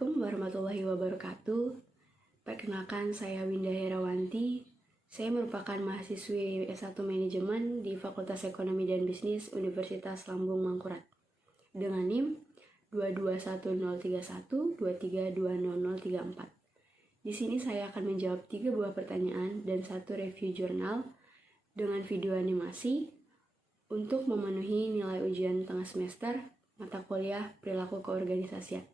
Assalamualaikum warahmatullahi wabarakatuh. Perkenalkan, saya Winda Herawanti. Saya merupakan mahasiswi S1 Manajemen di Fakultas Ekonomi dan Bisnis Universitas Lambung Mangkurat dengan NIM 2210312320034. Di sini saya akan menjawab 3 buah pertanyaan dan 1 review jurnal dengan video animasi untuk memenuhi nilai ujian tengah semester mata kuliah Perilaku Keorganisasian.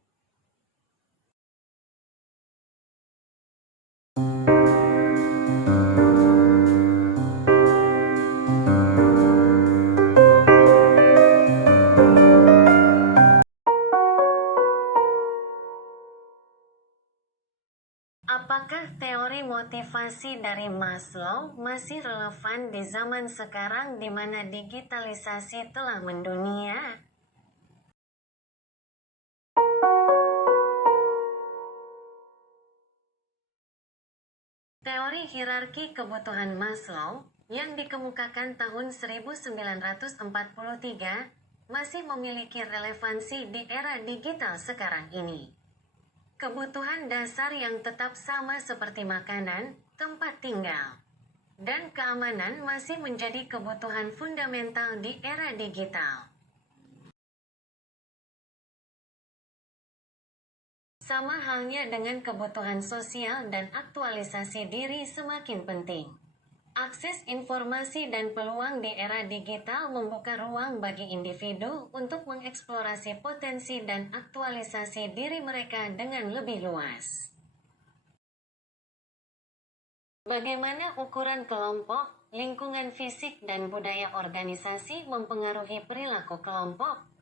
Apakah teori motivasi dari Maslow masih relevan di zaman sekarang di mana digitalisasi telah mendunia? Teori hierarki kebutuhan Maslow yang dikemukakan tahun 1943 masih memiliki relevansi di era digital sekarang ini. Kebutuhan dasar yang tetap sama seperti makanan, tempat tinggal, dan keamanan masih menjadi kebutuhan fundamental di era digital. Sama halnya dengan kebutuhan sosial dan aktualisasi diri semakin penting. Akses informasi dan peluang di era digital membuka ruang bagi individu untuk mengeksplorasi potensi dan aktualisasi diri mereka dengan lebih luas. Bagaimana ukuran kelompok, lingkungan fisik, dan budaya organisasi mempengaruhi perilaku kelompok?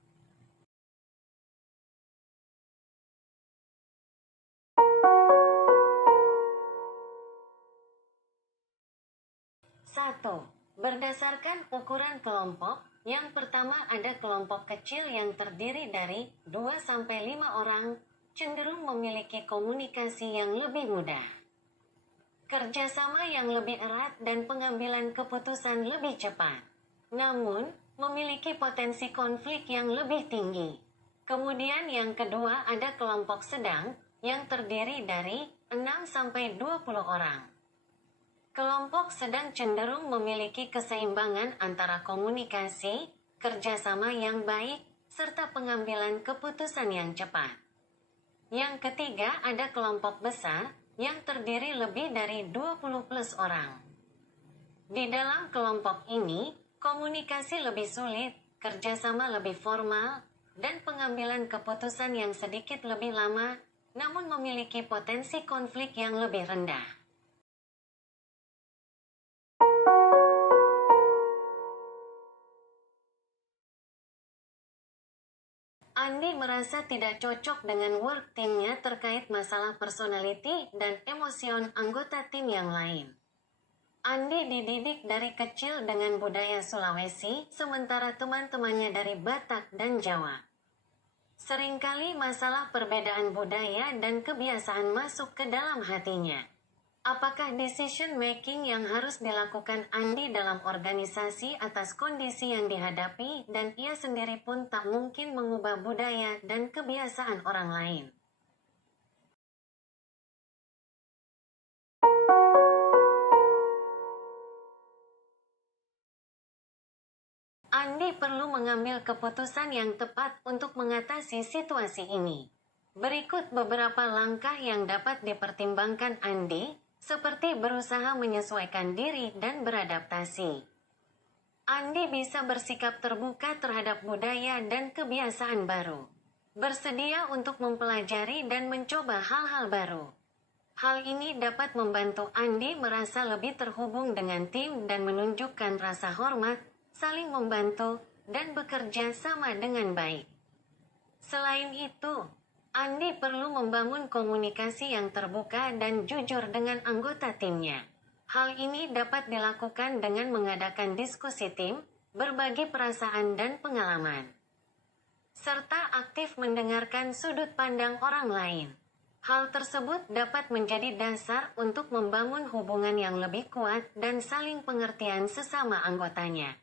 Satu, berdasarkan ukuran kelompok, yang pertama ada kelompok kecil yang terdiri dari 2-5 orang, cenderung memiliki komunikasi yang lebih mudah, kerjasama yang lebih erat dan pengambilan keputusan lebih cepat. Namun, memiliki potensi konflik yang lebih tinggi. Kemudian yang kedua ada kelompok sedang, yang terdiri dari 6-20 orang. Kelompok sedang cenderung memiliki keseimbangan antara komunikasi, kerjasama yang baik, serta pengambilan keputusan yang cepat. Yang ketiga ada kelompok besar, yang terdiri lebih dari 20+ orang. Di dalam kelompok ini, komunikasi lebih sulit, kerjasama lebih formal, dan pengambilan keputusan yang sedikit lebih lama, namun memiliki potensi konflik yang lebih rendah. Andi merasa tidak cocok dengan work team-nya terkait masalah personality dan emosion anggota tim yang lain. Andi dididik dari kecil dengan budaya Sulawesi, sementara teman-temannya dari Batak dan Jawa. Seringkali masalah perbedaan budaya dan kebiasaan masuk ke dalam hatinya. Apakah decision making yang harus dilakukan Andi dalam organisasi atas kondisi yang dihadapi dan ia sendiri pun tak mungkin mengubah budaya dan kebiasaan orang lain? Andi perlu mengambil keputusan yang tepat untuk mengatasi situasi ini. Berikut beberapa langkah yang dapat dipertimbangkan Andi, seperti berusaha menyesuaikan diri dan beradaptasi. Andi bisa bersikap terbuka terhadap budaya dan kebiasaan baru. Bersedia untuk mempelajari dan mencoba hal-hal baru. Hal ini dapat membantu Andi merasa lebih terhubung dengan tim dan menunjukkan rasa hormat, saling membantu, dan bekerja sama dengan baik. Selain itu, Andi perlu membangun komunikasi yang terbuka dan jujur dengan anggota timnya. Hal ini dapat dilakukan dengan mengadakan diskusi tim, berbagi perasaan dan pengalaman, serta aktif mendengarkan sudut pandang orang lain. Hal tersebut dapat menjadi dasar untuk membangun hubungan yang lebih kuat dan saling pengertian sesama anggotanya.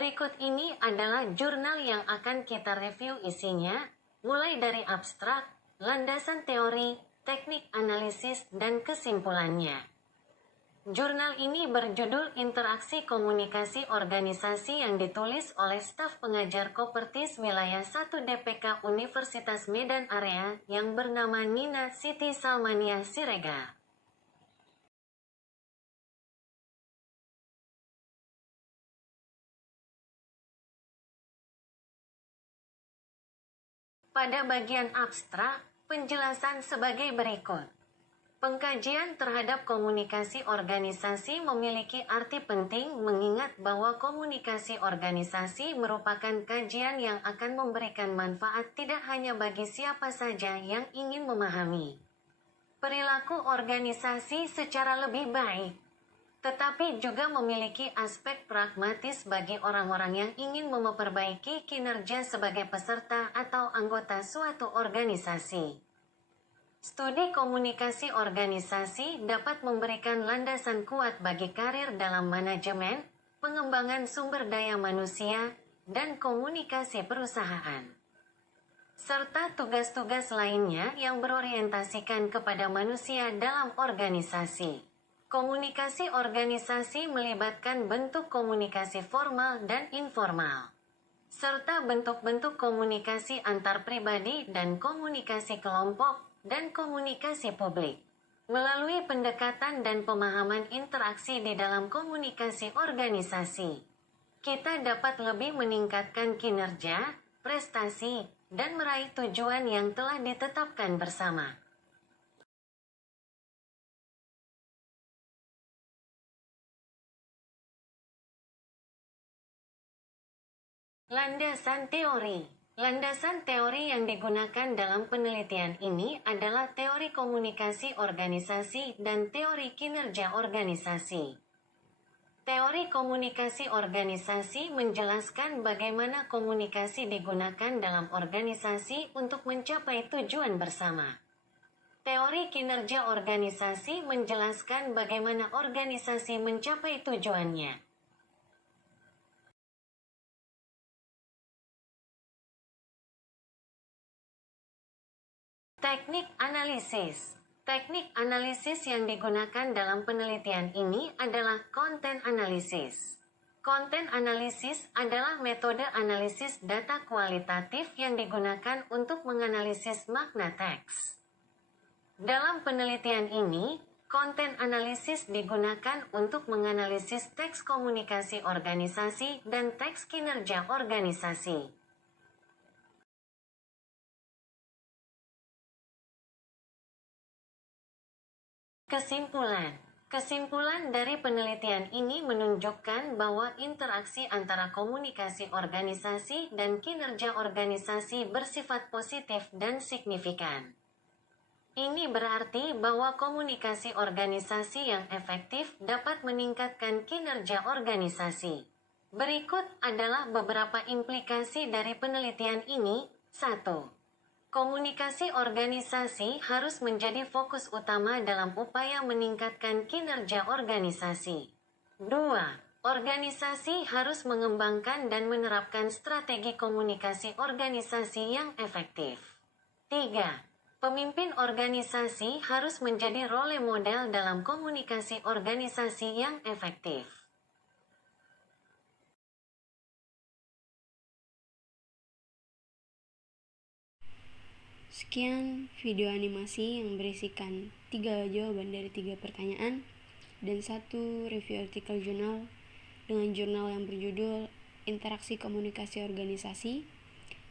Berikut ini adalah jurnal yang akan kita review isinya, mulai dari abstrak, landasan teori, teknik analisis, dan kesimpulannya. Jurnal ini berjudul Interaksi Komunikasi Organisasi yang ditulis oleh staf pengajar Kopertis Wilayah 1 DPK Universitas Medan Area yang bernama Nina Siti Salmania Siregar. Pada bagian abstrak, penjelasan sebagai berikut. Pengkajian terhadap komunikasi organisasi memiliki arti penting mengingat bahwa komunikasi organisasi merupakan kajian yang akan memberikan manfaat tidak hanya bagi siapa saja yang ingin memahami perilaku organisasi secara lebih baik, tetapi juga memiliki aspek pragmatis bagi orang-orang yang ingin memperbaiki kinerja sebagai peserta atau anggota suatu organisasi. Studi komunikasi organisasi dapat memberikan landasan kuat bagi karir dalam manajemen, pengembangan sumber daya manusia, dan komunikasi perusahaan, serta tugas-tugas lainnya yang berorientasikan kepada manusia dalam organisasi. Komunikasi organisasi melibatkan bentuk komunikasi formal dan informal, serta bentuk-bentuk komunikasi antar pribadi dan komunikasi kelompok, dan komunikasi publik. Melalui pendekatan dan pemahaman interaksi di dalam komunikasi organisasi, kita dapat lebih meningkatkan kinerja, prestasi, dan meraih tujuan yang telah ditetapkan bersama. Landasan teori. Landasan teori yang digunakan dalam penelitian ini adalah teori komunikasi organisasi dan teori kinerja organisasi. Teori komunikasi organisasi menjelaskan bagaimana komunikasi digunakan dalam organisasi untuk mencapai tujuan bersama. Teori kinerja organisasi menjelaskan bagaimana organisasi mencapai tujuannya. Teknik analisis. Teknik analisis yang digunakan dalam penelitian ini adalah konten analisis. Konten analisis adalah metode analisis data kualitatif yang digunakan untuk menganalisis makna teks. Dalam penelitian ini, konten analisis digunakan untuk menganalisis teks komunikasi organisasi dan teks kinerja organisasi. Kesimpulan. Kesimpulan dari penelitian ini menunjukkan bahwa interaksi antara komunikasi organisasi dan kinerja organisasi bersifat positif dan signifikan. Ini berarti bahwa komunikasi organisasi yang efektif dapat meningkatkan kinerja organisasi. Berikut adalah beberapa implikasi dari penelitian ini. 1. Komunikasi organisasi harus menjadi fokus utama dalam upaya meningkatkan kinerja organisasi. 2. Organisasi harus mengembangkan dan menerapkan strategi komunikasi organisasi yang efektif. 3. Pemimpin organisasi harus menjadi role model dalam komunikasi organisasi yang efektif. Sekian video animasi yang berisikan 3 jawaban dari 3 pertanyaan dan 1 review artikel jurnal dengan jurnal yang berjudul Interaksi Komunikasi Organisasi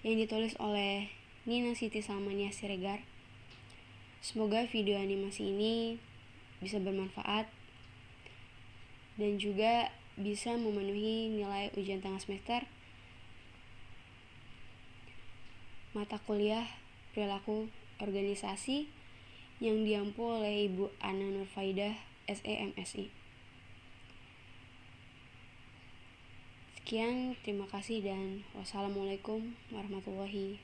yang ditulis oleh Nina Siti Salmania Siregar. Semoga video animasi ini bisa bermanfaat dan juga bisa memenuhi nilai ujian tengah semester mata kuliah perilaku organisasi yang diampu oleh Ibu Ana Nurfaidah, SEMSI. Sekian, terima kasih dan wassalamualaikum warahmatullahi